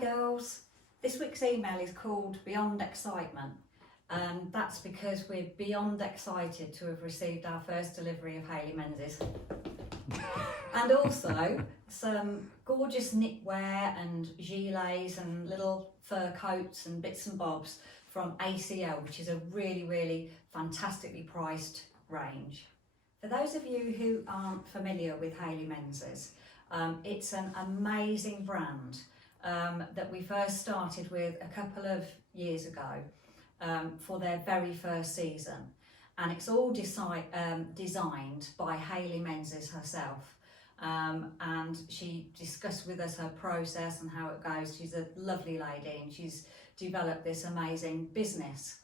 girls, this week's email is called Beyond Excitement, and that's because we're beyond excited to have received our first delivery of Hayley Menzies. And also some gorgeous knitwear and gilets and little fur coats and bits and bobs from ACL, which is a really, really fantastically priced range. For those of you who aren't familiar with Hayley Menzies, it's an amazing brand that we first started with a couple of years ago for their very first season. And it's all designed by Hayley Menzies herself. And she discussed with us her process and how it goes. She's a lovely lady and she's developed this amazing business.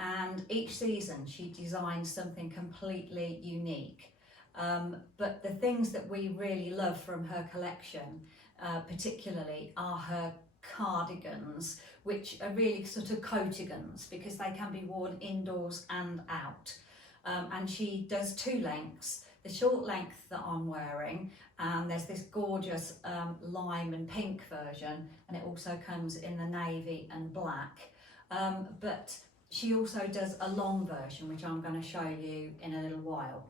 And each season she designs something completely unique. But the things that we really love from her collection particularly are her cardigans, which are really sort of coatigans because they can be worn indoors and out. And she does two lengths, the short length that I'm wearing, and there's this gorgeous lime and pink version, and it also comes in the navy and black. But she also does a long version, which I'm going to show you in a little while.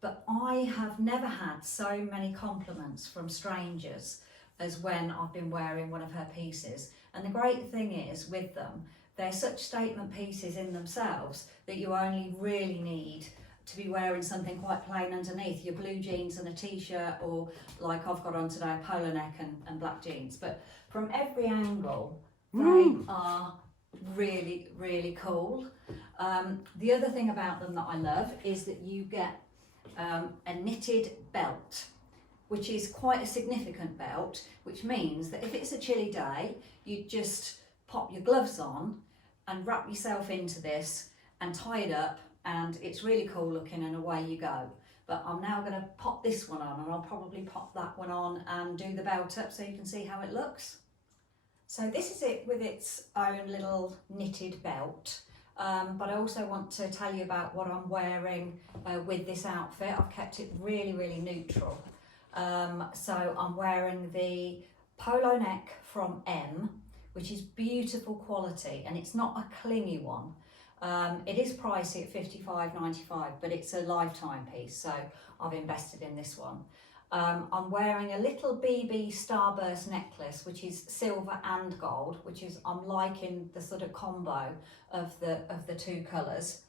But I have never had so many compliments from strangers as when I've been wearing one of her pieces. And the great thing is with them, they're such statement pieces in themselves that you only really need to be wearing something quite plain underneath, your blue jeans and a t-shirt, or like I've got on today, a polo neck and black jeans. But from every angle, they are really, really cool. The other thing about them that I love is that you get a knitted belt, which is quite a significant belt, which means that if it's a chilly day, you just pop your gloves on and wrap yourself into this and tie it up, and it's really cool looking, and away you go. But I'm now going to pop this one on, and I'll probably pop that one on and do the belt up so you can see how it looks. So this is it with its own little knitted belt. But I also want to tell you about what I'm wearing with this outfit. I've kept it really, really neutral. So I'm wearing the polo neck from M, which is beautiful quality, and it's not a clingy one. It is pricey at $55.95, but it's a lifetime piece, so I've invested in this one. I'm wearing a little BB Starburst necklace, which is silver and gold, which is, I'm liking the sort of combo of the two colours.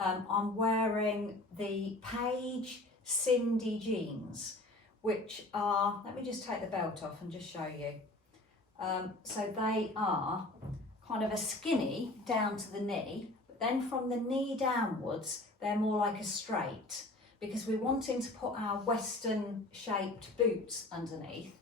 I'm wearing the Paige Cindy jeans, which are, let me just take the belt off and just show you. So they are kind of a skinny down to the knee, but then from the knee downwards, they're more like a straight, because we're wanting to put our Western shaped boots underneath.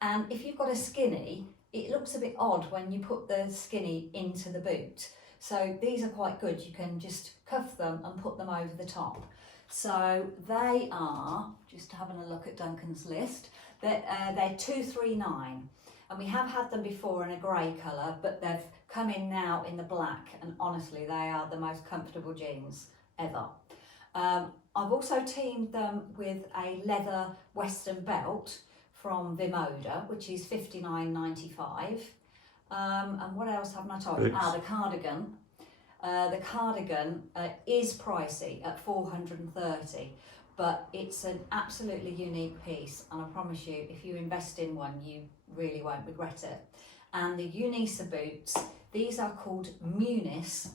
And if you've got a skinny, it looks a bit odd when you put the skinny into the boot. So these are quite good. You can just cuff them and put them over the top. So they are, just having a look at Duncan's list, they're $239. And we have had them before in a grey colour, but they've come in now in the black, and honestly, they are the most comfortable jeans ever. I've also teamed them with a leather Western belt from Vimoda, which is $59.95. And what else haven't I told you? The cardigan. The cardigan is pricey at $430, but it's an absolutely unique piece, and I promise you, if you invest in one, you really won't regret it. And the Unisa boots, these are called Munis.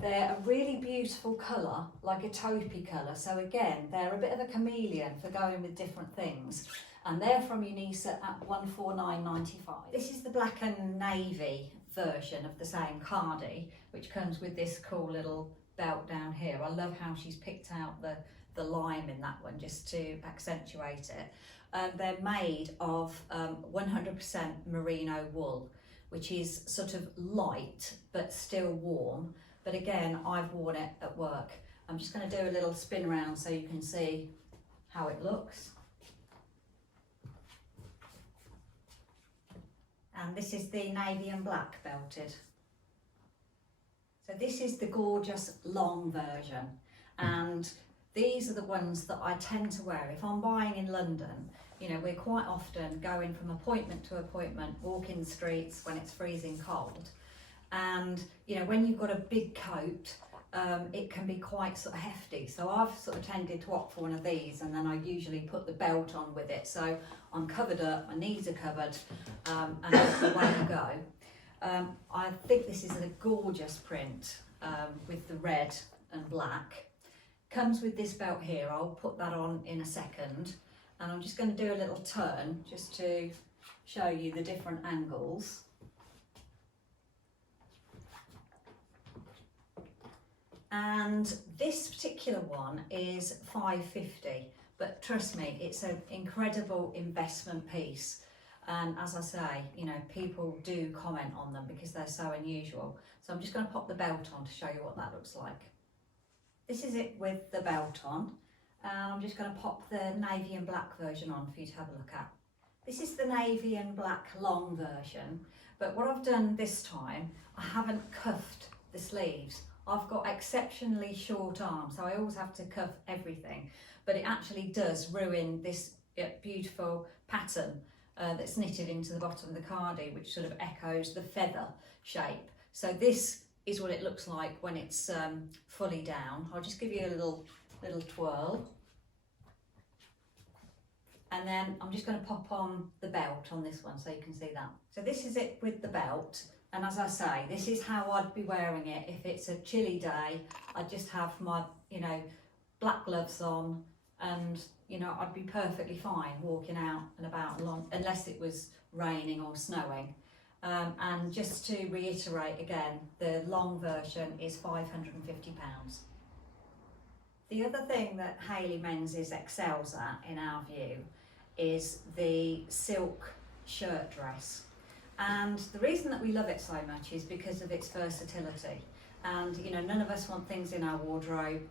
They're a really beautiful colour, like a taupey colour. So again, they're a bit of a chameleon for going with different things. And they're from Unisa at $149.95. This is the black and navy version of the same cardi, which comes with this cool little belt down here. I love how she's picked out the lime in that one just to accentuate it. They're made of 100% merino wool, which is sort of light but still warm. But again, I've worn it at work. I'm just going to do a little spin around so you can see how it looks. And this is the navy and black belted. So this is the gorgeous long version. And these are the ones that I tend to wear. If I'm buying in London, you know, we're quite often going from appointment to appointment, walking the streets when it's freezing cold. And, you know, when you've got a big coat, it can be quite sort of hefty. So I've sort of tended to opt for one of these, and then I usually put the belt on with it. So I'm covered up, my knees are covered, and that's the way to go. I think this is a gorgeous print with the red and black. Comes with this belt here. I'll put that on in a second. And I'm just going to do a little turn just to show you the different angles. And this particular one is $5.50, but trust me, it's an incredible investment piece. And as I say, you know, people do comment on them because they're so unusual. So I'm just going to pop the belt on to show you what that looks like. This is it with the belt on. I'm just going to pop the navy and black version on for you to have a look at. This is the navy and black long version, but what I've done this time, I haven't cuffed the sleeves. I've got exceptionally short arms, so I always have to cuff everything, but it actually does ruin this beautiful pattern that's knitted into the bottom of the cardi, which sort of echoes the feather shape. So this is what it looks like when it's fully down. I'll just give you a little twirl, and then I'm just going to pop on the belt on this one so you can see that. So this is it with the belt, and as I say, this is how I'd be wearing it if it's a chilly day. I'd just have my, you know, black gloves on, and you know, I'd be perfectly fine walking out and about along, unless it was raining or snowing. And just to reiterate again, the long version is £550. The other thing that Hayley Menzies excels at, in our view, is the silk shirt dress. And the reason that we love it so much is because of its versatility. And, you know, none of us want things in our wardrobe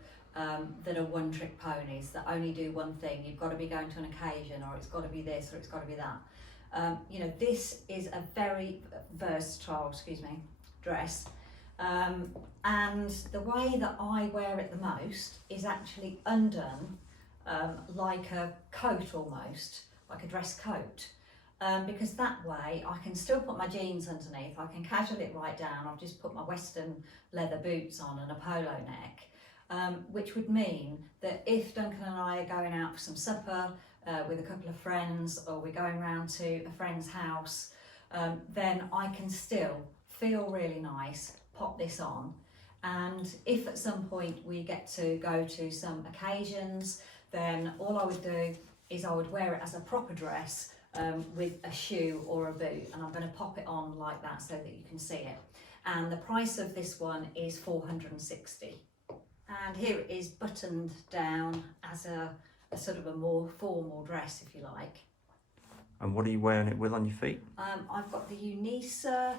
that are one-trick ponies, that only do one thing. You've got to be going to an occasion, or it's got to be this, or it's got to be that. You know, this is a very versatile, dress. And the way that I wear it the most is actually undone, like a coat almost, like a dress coat. Because that way I can still put my jeans underneath, I can casual it right down. I've just put my Western leather boots on and a polo neck, which would mean that if Duncan and I are going out for some supper with a couple of friends, or we're going round to a friend's house, then I can still feel really nice, pop this on. And if at some point we get to go to some occasions, then all I would do is I would wear it as a proper dress with a shoe or a boot, and I'm going to pop it on like that so that you can see it. And the price of this one is $460. And here it is buttoned down as a sort of a more formal dress, if you like. And what are you wearing it with on your feet? I've got the Unisa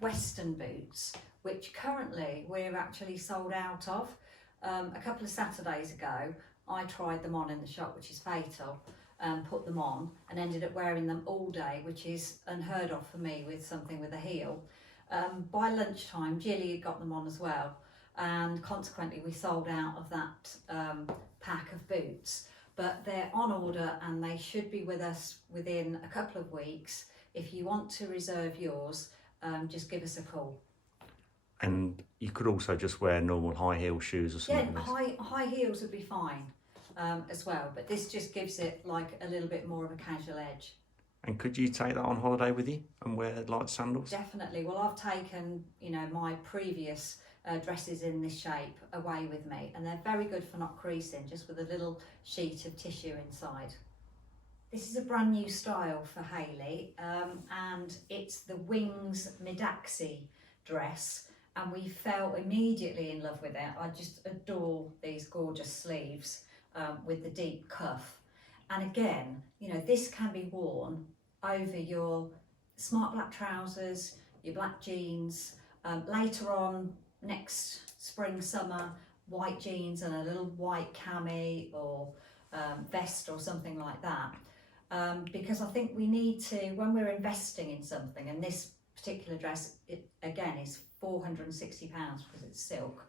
Western boots, which currently we're actually sold out of. A couple of Saturdays ago, I tried them on in the shop, which is fatal, put them on and ended up wearing them all day, which is unheard of for me with something with a heel. By lunchtime, Gilly had got them on as well, and consequently we sold out of that pack of boots. But they're on order and they should be with us within a couple of weeks. If you want to reserve yours, just give us a call. And you could also just wear normal high heel shoes or something. Yeah, high heels would be fine as well, but this just gives it like a little bit more of a casual edge. And could you take that on holiday with you and wear light sandals? Definitely. Well, I've taken, you know, my previous dresses in this shape away with me, and they're very good for not creasing, just with a little sheet of tissue inside. This is a brand new style for Hayley, and it's the Wings midaxi dress, and we fell immediately in love with it. I just adore these gorgeous sleeves with the deep cuff. And again, you know, this can be worn over your smart black trousers, your black jeans, later on next spring, summer, white jeans and a little white cami or vest or something like that. Because I think we need to, when we're investing in something, and this particular dress, it again is £460 because it's silk,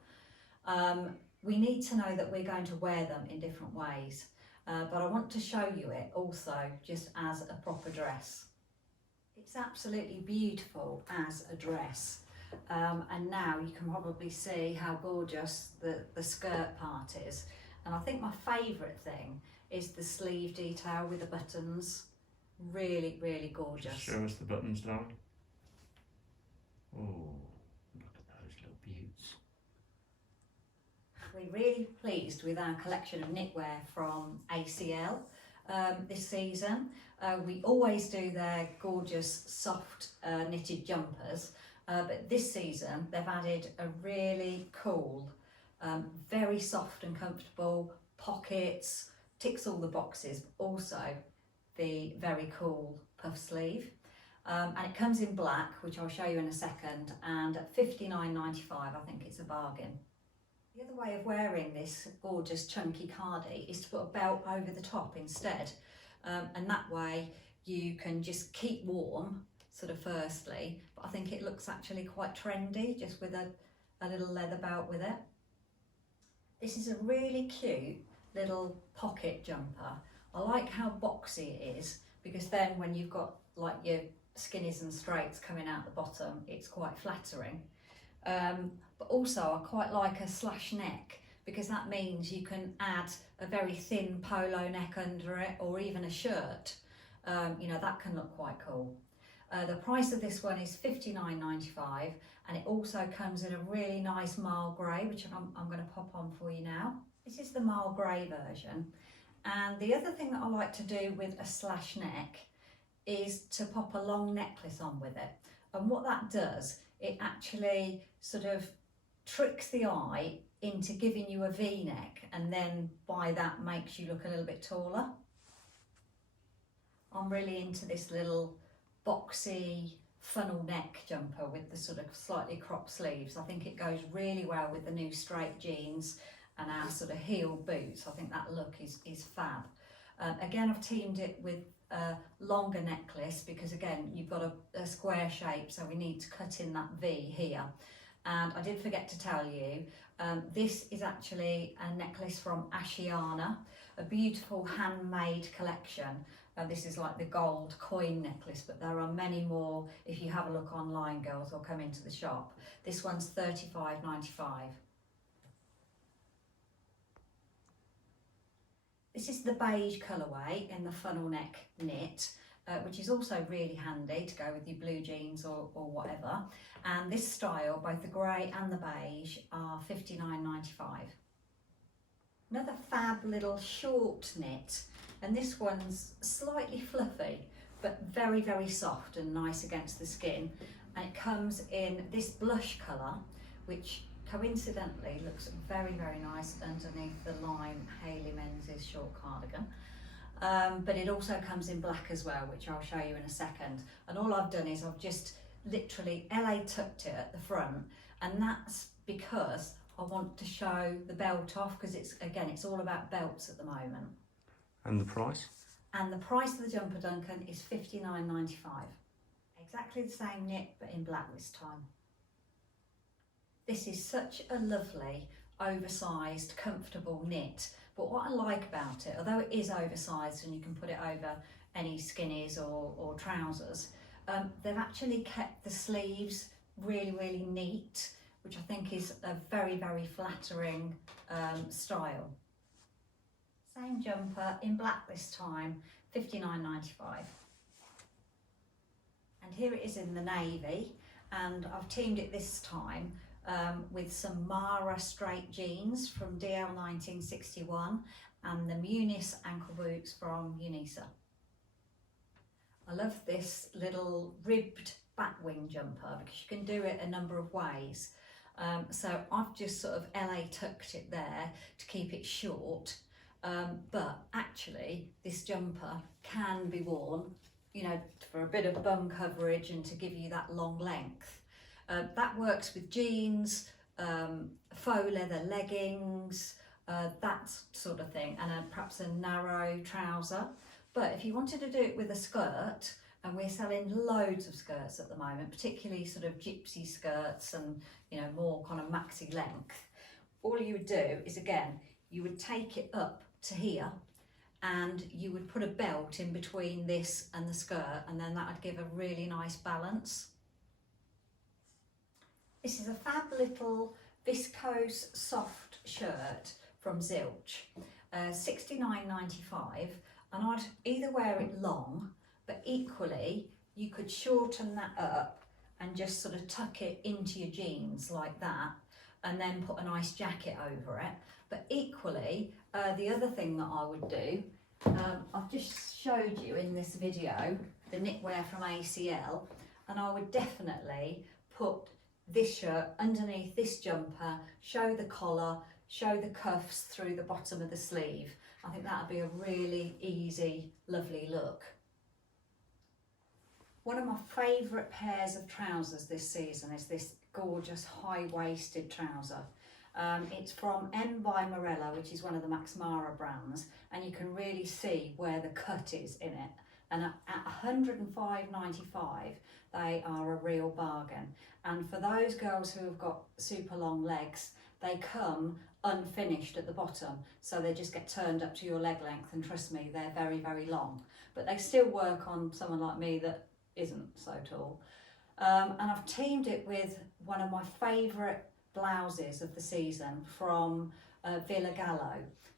we need to know that we're going to wear them in different ways. but I want to show you it also just as a proper dress. It's absolutely beautiful as a dress. And now you can probably see how gorgeous the skirt part is. And I think my favourite thing is the sleeve detail with the buttons. Really, really gorgeous. Just show us the buttons, darling. Oh, look at those little beauts. We're really pleased with our collection of knitwear from ACL this season. We always do their gorgeous soft knitted jumpers, but this season they've added a really cool, very soft and comfortable pockets, ticks all the boxes, but also the very cool puff sleeve. And it comes in black, which I'll show you in a second, and at $59.95 I think it's a bargain. The other way of wearing this gorgeous chunky cardi is to put a belt over the top instead, and that way you can just keep warm, sort of firstly, but I think it looks actually quite trendy just with a little leather belt with it. This is a really cute little pocket jumper. I like how boxy it is, because then when you've got like your skinnies and straights coming out the bottom, it's quite flattering. But also I quite like a slash neck, because that means you can add a very thin polo neck under it, or even a shirt. You know, that can look quite cool. The price of this one is $59.95, and it also comes in a really nice marl grey, which I'm going to pop on for you now. This is the marl grey version. And the other thing that I like to do with a slash neck is to pop a long necklace on with it. And what that does, it actually sort of tricks the eye into giving you a V-neck, and then by that makes you look a little bit taller. I'm really into this little boxy funnel neck jumper with the sort of slightly cropped sleeves. I think it goes really well with the new straight jeans and our sort of heel boots. I think that look is fab. Again, I've teamed it with a longer necklace, because again you've got a square shape, so we need to cut in that V here. And I did forget to tell you, this is actually a necklace from Ashiana, a beautiful handmade collection. This is like the gold coin necklace, but there are many more if you have a look online, girls, or come into the shop. This one's $35.95. This is the beige colourway in the funnel neck knit, which is also really handy to go with your blue jeans or whatever. And this style, both the grey and the beige, are $59.95. Another fab little short knit, and this one's slightly fluffy, but very, very soft and nice against the skin. And it comes in this blush colour, which coincidentally looks very, very nice underneath the lime Hayley Menzies short cardigan. But it also comes in black as well, which I'll show you in a second. And all I've done is I've just literally LA tucked it at the front, and that's because I want to show the belt off, because it's all about belts at the moment. And the price? And the price of the jumper, Duncan, is $59.95. Exactly the same knit, but in black this time. This is such a lovely, oversized, comfortable knit. But what I like about it, although it is oversized and you can put it over any skinnies or trousers, they've actually kept the sleeves really, really neat, which I think is a very, very flattering style. Same jumper in black this time, $59.95. And here it is in the navy, and I've teamed it this time with some Mara straight jeans from DL 1961 and the Munis ankle boots from Unisa. I love this little ribbed back wing jumper because you can do it a number of ways. So I've just sort of LA tucked it there to keep it short, but actually this jumper can be worn, you know, for a bit of bum coverage and to give you that long length. That works with jeans, faux leather leggings, that sort of thing, and perhaps a narrow trouser. But if you wanted to do it with a skirt, and we're selling loads of skirts at the moment, particularly sort of gypsy skirts and, you know, more kind of maxi length, all you would do is, again, you would take it up to here and you would put a belt in between this and the skirt, and then that would give a really nice balance. This is a fab little viscose soft shirt from Zilch, $69.95, and I'd either wear it long, but equally you could shorten that up and just sort of tuck it into your jeans like that, and then put a nice jacket over it. But equally, the other thing that I would do, I've just showed you in this video the knitwear from ACL, and I would definitely put this shirt underneath this jumper, show the collar, show the cuffs through the bottom of the sleeve. I think that would be a really easy, lovely look. One of my favourite pairs of trousers this season is this gorgeous high-waisted trouser. It's from M by Morella, which is one of the Max Mara brands, and you can really see where the cut is in it. And at $105.95, they are a real bargain. And for those girls who have got super long legs, they come unfinished at the bottom, so they just get turned up to your leg length, and trust me, they're very, very long. But they still work on someone like me that isn't so tall. And I've teamed it with one of my favourite blouses of the season from Villa Gallo,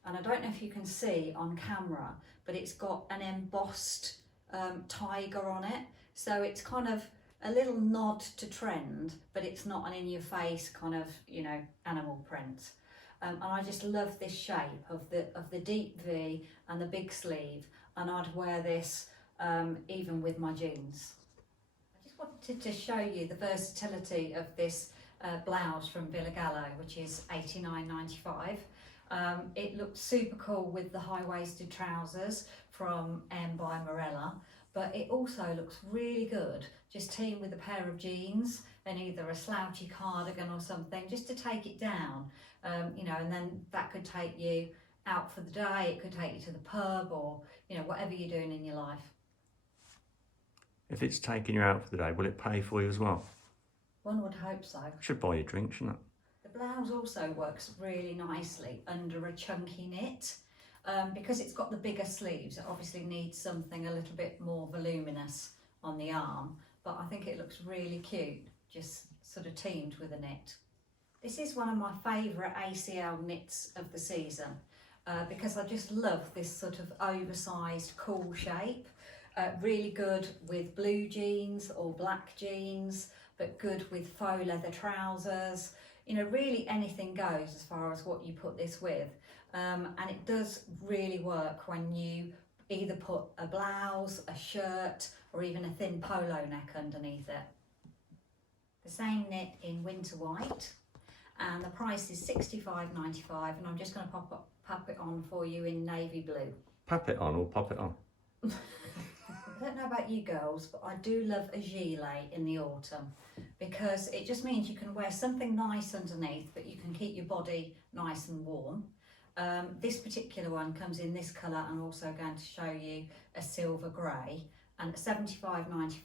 and I don't know if you can see on camera, but it's got an embossed tiger on it, so it's kind of a little nod to trend, but it's not an in-your-face kind of, you know, animal print. And I just love this shape of the deep V and the big sleeve, and I'd wear this even with my jeans. I just wanted to show you the versatility of this blouse from Villa Gallo, which is $89.95. It looks super cool with the high-waisted trousers from M by Morella, but it also looks really good just teamed with a pair of jeans and either a slouchy cardigan or something, just to take it down, you know, and then that could take you out for the day, it could take you to the pub, or, you know, whatever you're doing in your life. If it's taking you out for the day, will it pay for you as well? One would hope so. Should buy you a drink, shouldn't it? The blouse also works really nicely under a chunky knit. Because it's got the bigger sleeves, it obviously needs something a little bit more voluminous on the arm, but I think it looks really cute, just sort of teamed with a knit. This is one of my favourite ACL knits of the season, because I just love this sort of oversized cool shape. Really good with blue jeans or black jeans, but good with faux leather trousers. You know, really anything goes as far as what you put this with. And it does really work when you either put a blouse, a shirt, or even a thin polo neck underneath it. The same knit in winter white, and the price is $65.95, and I'm just going to pop it on for you in navy blue. Pop it on or pop it on? I don't know about you girls, but I do love a gilet in the autumn, because it just means you can wear something nice underneath, but you can keep your body nice and warm. This particular one comes in this colour, and also going to show you a silver grey, and at $75.95,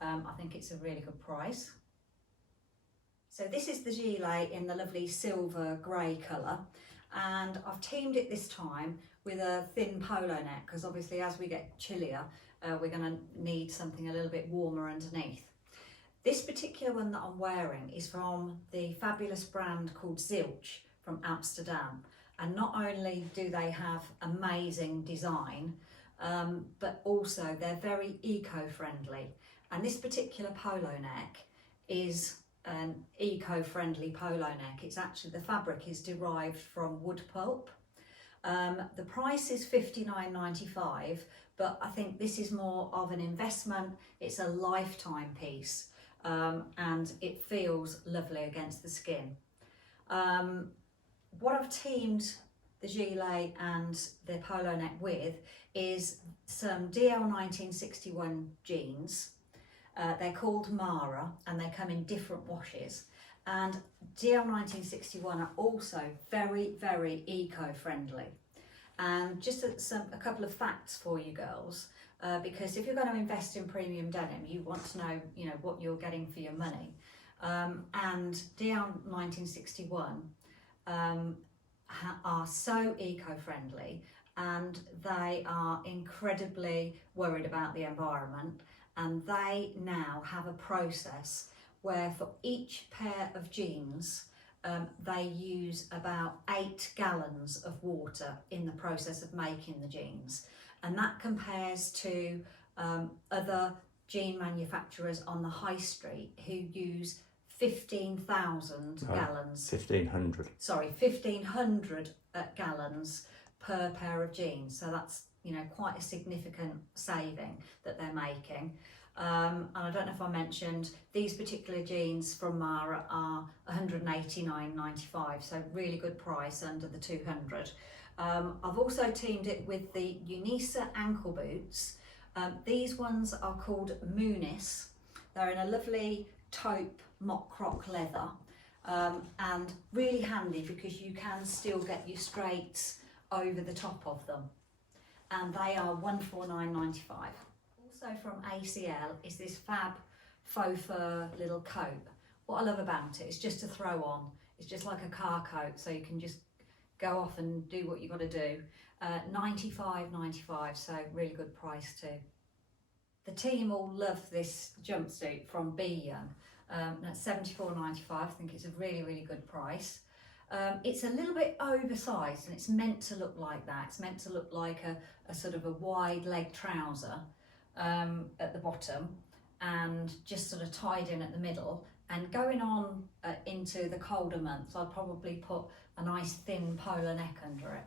I think it's a really good price. So this is the gilet in the lovely silver grey colour, and I've teamed it this time with a thin polo neck, because obviously as we get chillier, we're going to need something a little bit warmer underneath. This particular one that I'm wearing is from the fabulous brand called Zilch from Amsterdam. And not only do they have amazing design, but also they're very eco-friendly. And this particular polo neck is an eco-friendly polo neck. It's actually, the fabric is derived from wood pulp. The price is $59.95, but I think this is more of an investment. It's a lifetime piece, and it feels lovely against the skin. What I've teamed the gilet and the polo neck with is some DL 1961 jeans. They're called Mara, and they come in different washes. And DL 1961 are also very, very eco-friendly. And just a couple of facts for you girls, because if you're going to invest in premium denim, you want to know, you know, what you're getting for your money. And DL 1961 are so eco-friendly, and they are incredibly worried about the environment, and they now have a process where for each pair of jeans they use about 8 gallons of water in the process of making the jeans, and that compares to other jean manufacturers on the high street who use 15,000 gallons. 1,500. Sorry, 1,500 gallons per pair of jeans. So that's, you know, quite a significant saving that they're making. And I don't know if I mentioned, these particular jeans from Mara are $189.95, so really good price, under the 200. I've also teamed it with the Unisa ankle boots. These ones are called Moonis. They're in a lovely taupe mock croc leather, and really handy because you can still get your straights over the top of them, and they are $149.95. Also from ACL is this fab faux fur little coat. What I love about it is just to throw on. It's just like a car coat, so you can just go off and do what you got to do. $95.95, so really good price too. The team all love this jumpsuit from Be Young. That's $74.95. I think it's a really, really good price. It's a little bit oversized, and it's meant to look like that. It's meant to look like a sort of a wide leg trouser at the bottom, and just sort of tied in at the middle. And going on into the colder months, I'd probably put a nice thin polar neck under it.